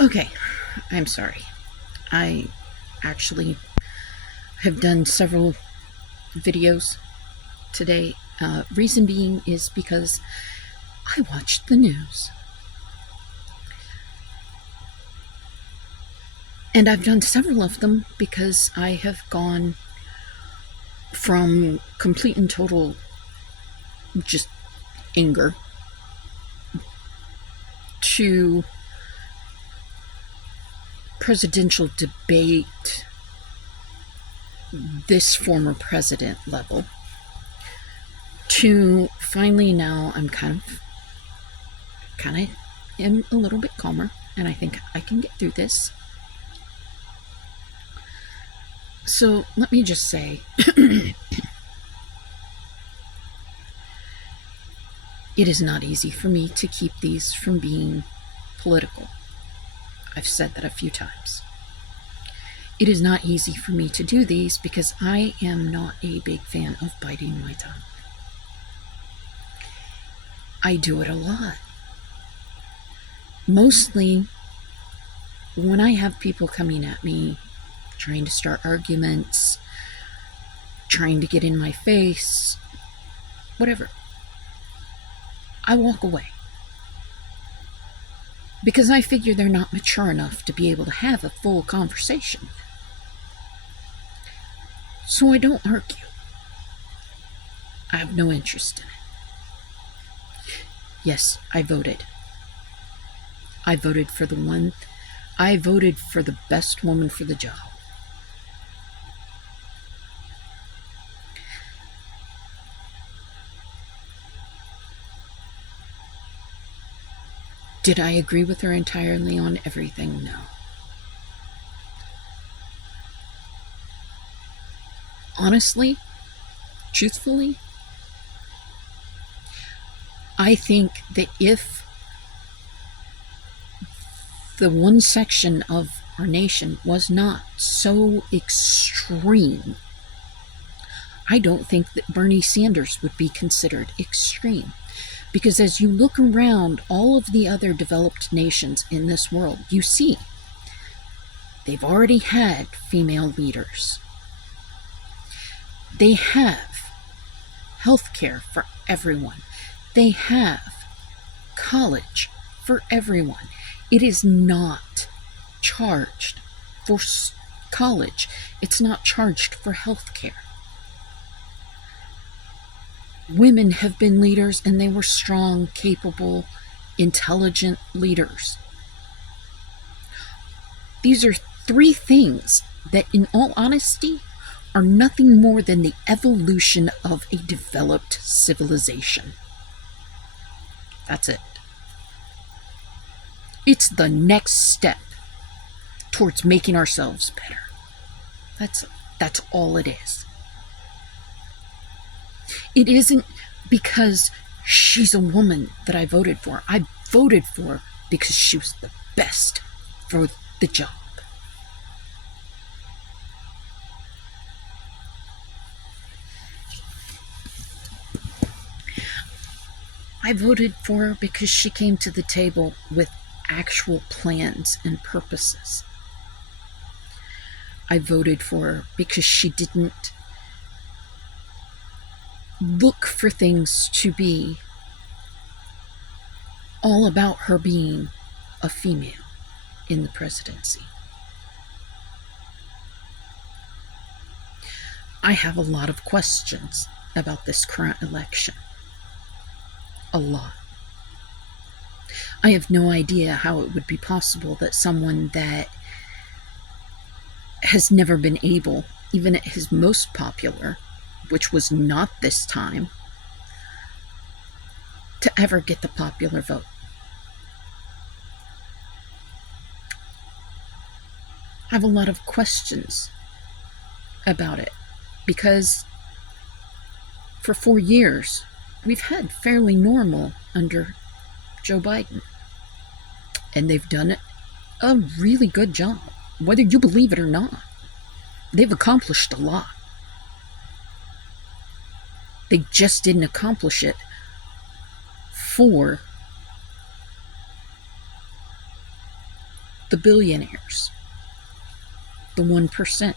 Okay, I'm sorry. I actually have done several videos today. Reason being is because I watched the news. And I've done several of them because I have gone from complete and total just anger to presidential debate, this former president level, to finally now I'm kind of am a little bit calmer, and I think I can get through this. So let me just say, it is not easy for me to keep these from being political. I've said that a few times. It is not easy for me to do these because I am not a big fan of biting my tongue. I do it a lot. Mostly when I have people coming at me, trying to start arguments, trying to get in my face, whatever, I walk away. Because I figure they're not mature enough to be able to have a full conversation. So I don't argue. I have no interest in it. Yes, I voted. I voted for the best woman for the job. Did I agree with her entirely on everything? No. Honestly, truthfully, I think that if the one section of our nation was not so extreme, I don't think that Bernie Sanders would be considered extreme. Because as you look around all of the other developed nations in this world, you see they've already had female leaders. They have health care for everyone. They have college for everyone. It is not charged for college. It's not charged for health care. Women have been leaders, and they were strong, capable, intelligent leaders. These are three things that, in all honesty, are nothing more than the evolution of a developed civilization. That's it. It's the next step towards making ourselves better. That's all it is. It isn't because she's a woman that I voted for. I voted for her because she was the best for the job. I voted for her because she came to the table with actual plans and purposes. I voted for her because she didn't look for things to be all about her being a female in the presidency. I have a lot of questions about this current election. A lot. I have no idea how it would be possible that someone that has never been able, even at his most popular, which was not this time, to ever get the popular vote. I have a lot of questions about it because for 4 years, we've had fairly normal under Joe Biden. And they've done a really good job, whether you believe it or not. They've accomplished a lot. They just didn't accomplish it for the billionaires, the 1%.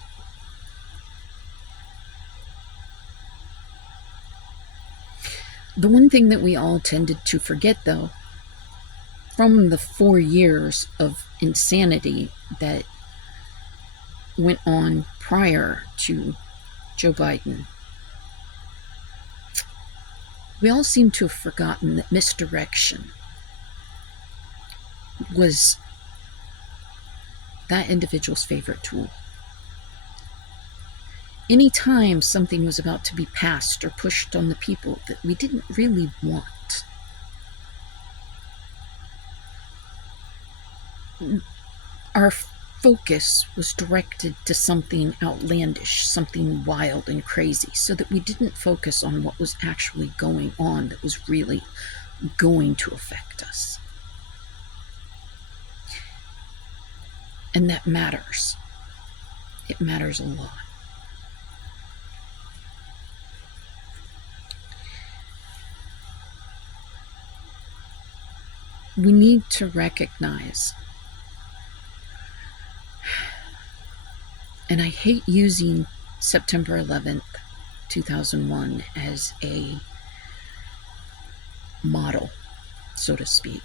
The one thing that we all tended to forget, though, from the 4 years of insanity that went on prior to Joe Biden, we all seem to have forgotten that misdirection was that individual's favorite tool. Anytime something was about to be passed or pushed on the people that we didn't really want, our focus was directed to something outlandish, something wild and crazy, so that we didn't focus on what was actually going on that was really going to affect us. And that matters. It matters a lot. We need to recognize, and I hate using September 11th, 2001 as a model, so to speak.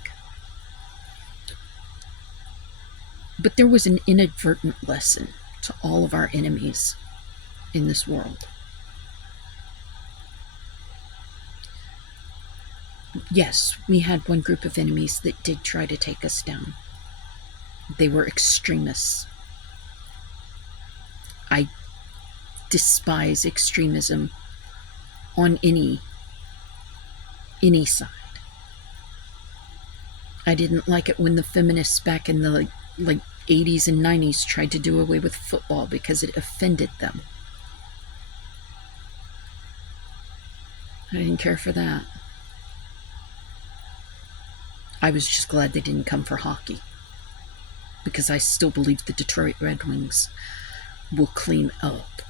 But there was an inadvertent lesson to all of our enemies in this world. Yes, we had one group of enemies that did try to take us down. They were extremists. I despise extremism on any side. I didn't like it when the feminists back in the 80s and 90s tried to do away with football because it offended them. I didn't care for that. I was just glad they didn't come for hockey, because I still believe the Detroit Red Wings will clean up.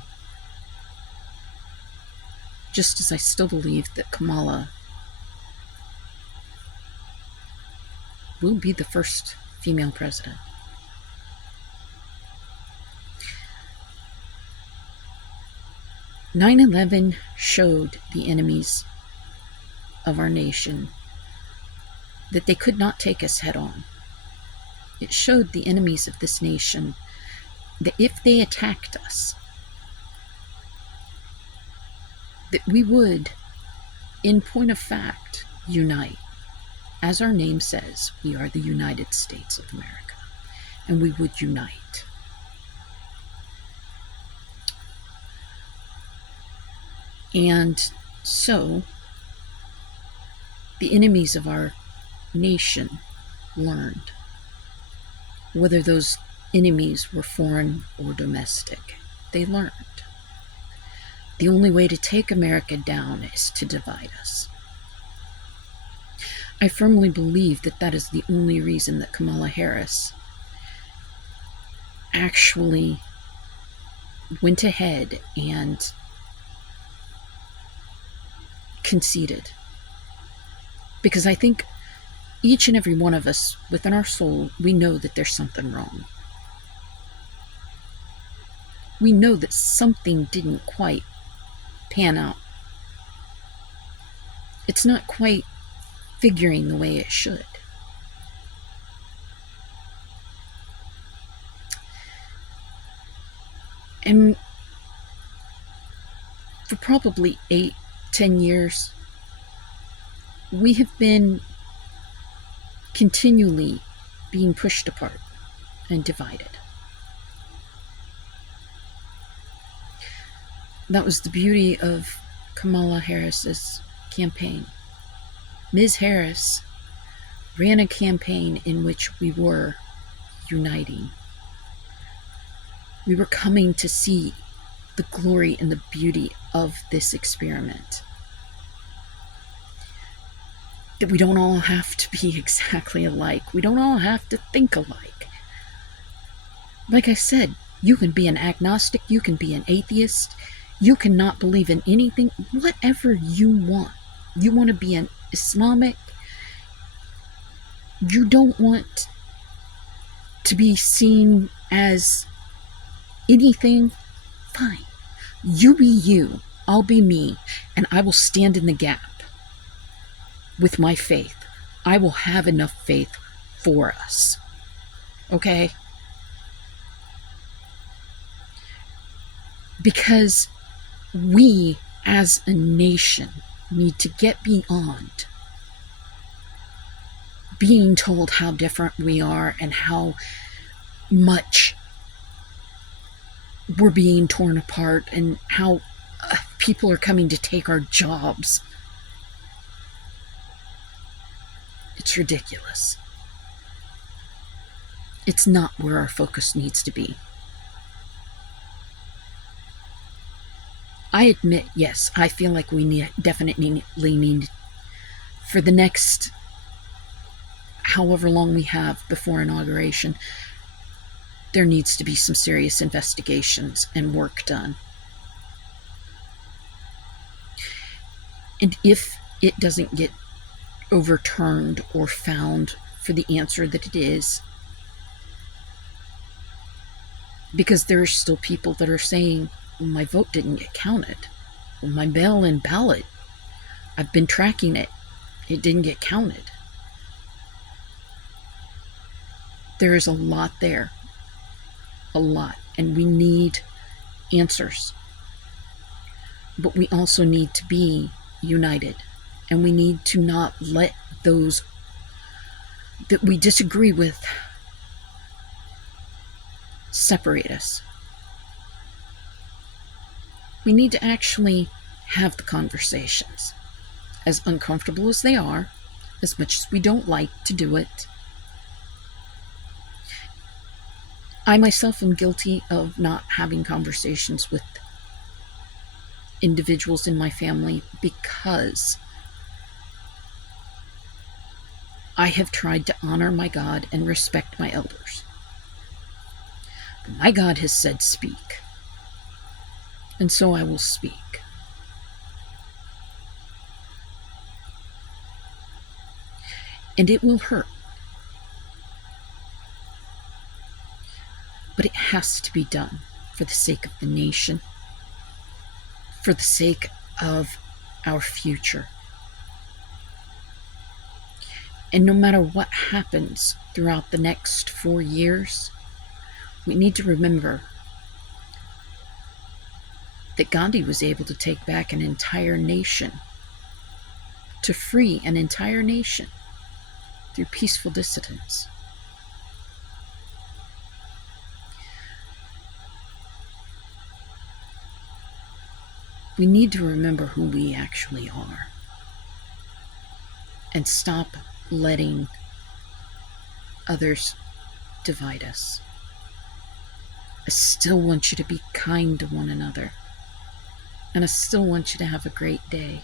Just as I still believe that Kamala will be the first female president. "9/11 showed the enemies of our nation that they could not take us head on. It showed the enemies of this nation that if they attacked us, that we would, in point of fact, unite. As our name says, we are the United States of America, and we would unite. And so, the enemies of our nation learned, whether those enemies were foreign or domestic. They learned. The only way to take America down is to divide us. I firmly believe that that is the only reason that Kamala Harris actually went ahead and conceded. Because I think each and every one of us, within our soul, we know that there's something wrong. We know that something didn't quite pan out. It's not quite figuring the way it should. And for probably 8-10 years, we have been continually being pushed apart and divided. That was the beauty of Kamala Harris's campaign. Ms. Harris ran a campaign in which we were uniting. We were coming to see the glory and the beauty of this experiment. That we don't all have to be exactly alike. We don't all have to think alike. Like I said, you can be an agnostic, you can be an atheist, you cannot believe in anything, whatever you want. You want to be an Islamic, you don't want to be seen as anything, fine. You be you, I'll be me, and I will stand in the gap with my faith. I will have enough faith for us. Okay? Because we as a nation need to get beyond being told how different we are and how much we're being torn apart and how people are coming to take our jobs. It's ridiculous. It's not where our focus needs to be. I admit, yes, I feel like we definitely need, for the next however long we have before inauguration, there needs to be some serious investigations and work done. And if it doesn't get overturned or found for the answer that it is, because there are still people that are saying, well, my vote didn't get counted. Well, my mail-in ballot, I've been tracking it. It didn't get counted. There is a lot there. A lot. And we need answers. But we also need to be united. And we need to not let those that we disagree with separate us. We need to actually have the conversations, as uncomfortable as they are, as much as we don't like to do it. I myself am guilty of not having conversations with individuals in my family because I have tried to honor my God and respect my elders. But my God has said speak. And so I will speak. And it will hurt. But it has to be done for the sake of the nation, for the sake of our future. And no matter what happens throughout the next 4 years, we need to remember that Gandhi was able to take back an entire nation, to free an entire nation through peaceful dissidence. We need to remember who we actually are and stop letting others divide us. I still want you to be kind to one another. And I still want you to have a great day.